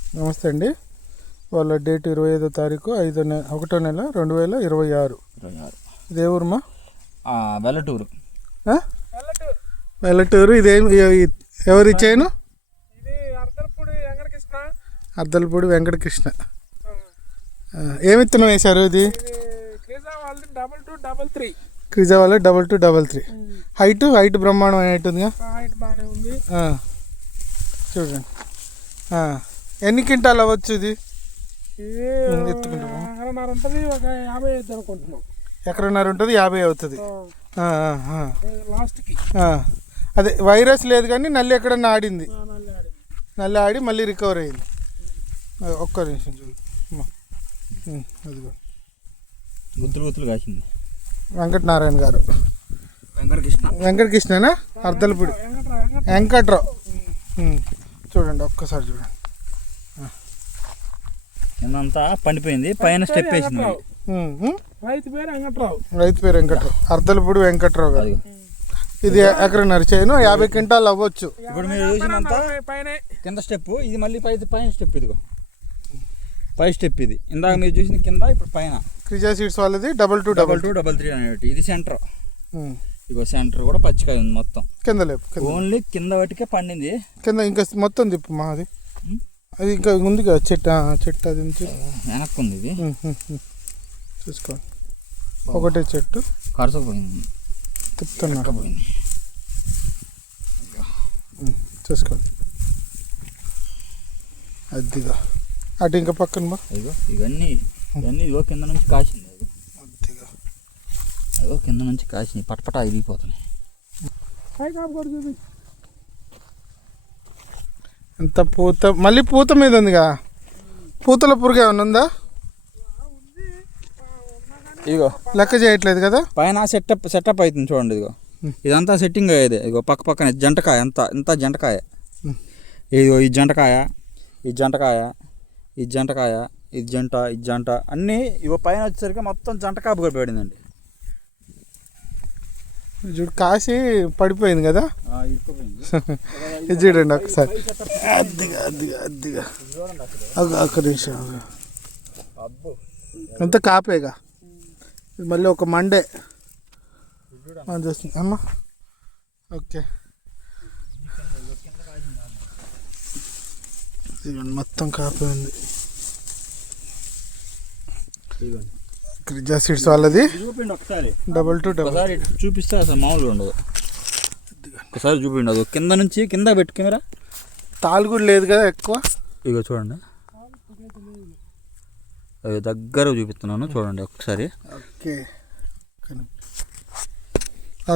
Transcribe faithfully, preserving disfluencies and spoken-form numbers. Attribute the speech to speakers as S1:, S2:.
S1: నమస్తే అండి. వాళ్ళ డేట్ ఇరవై ఐదో తారీఖు ఐదో నెల ఒకటో నెల రెండు వేల ఇరవై ఆరు
S2: ఇరవై ఆరు
S1: ఇదే ఊరుమా?
S2: వెల్లటూరు.
S1: వెల్లటూరు. ఇదేం ఎవరి చేయను? అర్దలపూడి వెంకటకృష్ణ. ఏమి విత్తనం వేశారు? ఇది క్రిజా వాళ్ళ double two double three. Height height బ్రహ్మాండం అయినట్టుందిగా. చూడండి. ఎన్ని క్వింటాలు అవ్వచ్చు ఇది? ఎకరన్నర ఉంటుంది, యాభై అవుతుంది. అదే వైరస్ లేదు కానీ నల్లి ఎక్కడన్నా ఆడింది. నల్లి ఆడి మళ్ళీ రికవర్ అయింది. ఒక్క నిమిషం చూడు. అదిగో
S2: గుత్తులు గుత్తులు కాసింది.
S1: వెంకటనారాయణ గారు.
S2: వెంకటకృష్ణ
S1: వెంకటకృష్ణనా? అర్దలపూడి వెంకట్రావు. చూడండి ఒక్కసారి చూడండి.
S2: నిన్నంతా పండిపోయింది. పైన స్టెప్ వేసింది.
S1: రైతు పేరు వెంకట్రావు. రైతు పేరు వెంకట్రావు. అర్దలపూడి వెంకట్రావు గారు. ఇది ఎకరన్నర చేయను, యాభై క్వింటాలు అవ్వచ్చు.
S2: ఇప్పుడు మీరు చూసినంత కింద స్టెప్, ఇది మళ్ళీ పై పైన స్టెప్. ఇదిగో పై స్టెప్. ఇది ఇందాక మీరు చూసిన కింద, ఇప్పుడు పైన.
S1: క్రిజా సీడ్స్ వాళ్ళది double two
S2: double two double three అనేటి. ఇది సెంటర్. ఇగో సెంటర్ కూడా పచ్చికాయ ఉంది మొత్తం.
S1: కింద లేపు,
S2: ఓన్లీ కింద వాటికే పండింది.
S1: కింద ఇంకా మొత్తం తిప్పు మా. అది అది ఇంకా ఉంది కదా చెట్టు. చెట్టు అది
S2: వెనక్కు ఉంది. ఇది
S1: చూసుకోండి. ఒకటే చెట్టు
S2: కరసకపోయింది.
S1: తిప్పుతున్నా పోయింది. చూసుకోండి. అదిగా అటు ఇంకా పక్కన బా.
S2: ఇగో ఇవన్నీ ఇవన్నీ ఇగో కింద నుంచి కాసింది.
S1: అదిగా
S2: అదిగో కింద నుంచి కాసింది. పటపట ఇరిగిపోతున్నాయి.
S1: అంత పూత, మళ్ళీ పూత మీద ఉందిగా. పూతల పురుగు ఏమైనా ఉందా?
S2: ఇదిగో
S1: లెక్క చేయట్లేదు కదా.
S2: పైన సెటప్ సెటప్ అవుతుంది చూడండి. ఇదిగో ఇదంతా సెట్టింగ్ అయ్యేది. ఇదిగో పక్క పక్కన జంటకాయ. అంతా ఇంత జంటకాయ. ఇదిగో ఈ జంటకాయ, ఈ జంటకాయ, ఈ జంటకాయ, ఈ జంట, ఈ జంట అన్నీ ఇగో పైన వచ్చేసరికి మొత్తం జంటకాపు పడిందండి.
S1: చూడు కాసి పడిపోయింది కదా. ఇది చూడండి ఒకసారి. అద్దిగా అద్దిగా అద్దిగా ఒక్క నిమిషం. అంత కాపేగా. మళ్ళీ ఒక మండే చూస్తుంది అమ్మా. ఓకే మొత్తం కాపే ఉంది. క్రిజా సీడ్స్ వాళ్ళది డబల్ టూ డబల్.
S2: చూపిస్తే అసలు మామూలుగా ఉండదు. ఒకసారి చూపిండి. అది కింద నుంచి కింద పెట్టు కెమెరా.
S1: తాళ్ళు కూడా లేదు కదా ఎక్కువ.
S2: ఇగో చూడండి. అవి దగ్గర చూపిస్తున్నాను చూడండి ఒకసారి.
S1: ఓకే.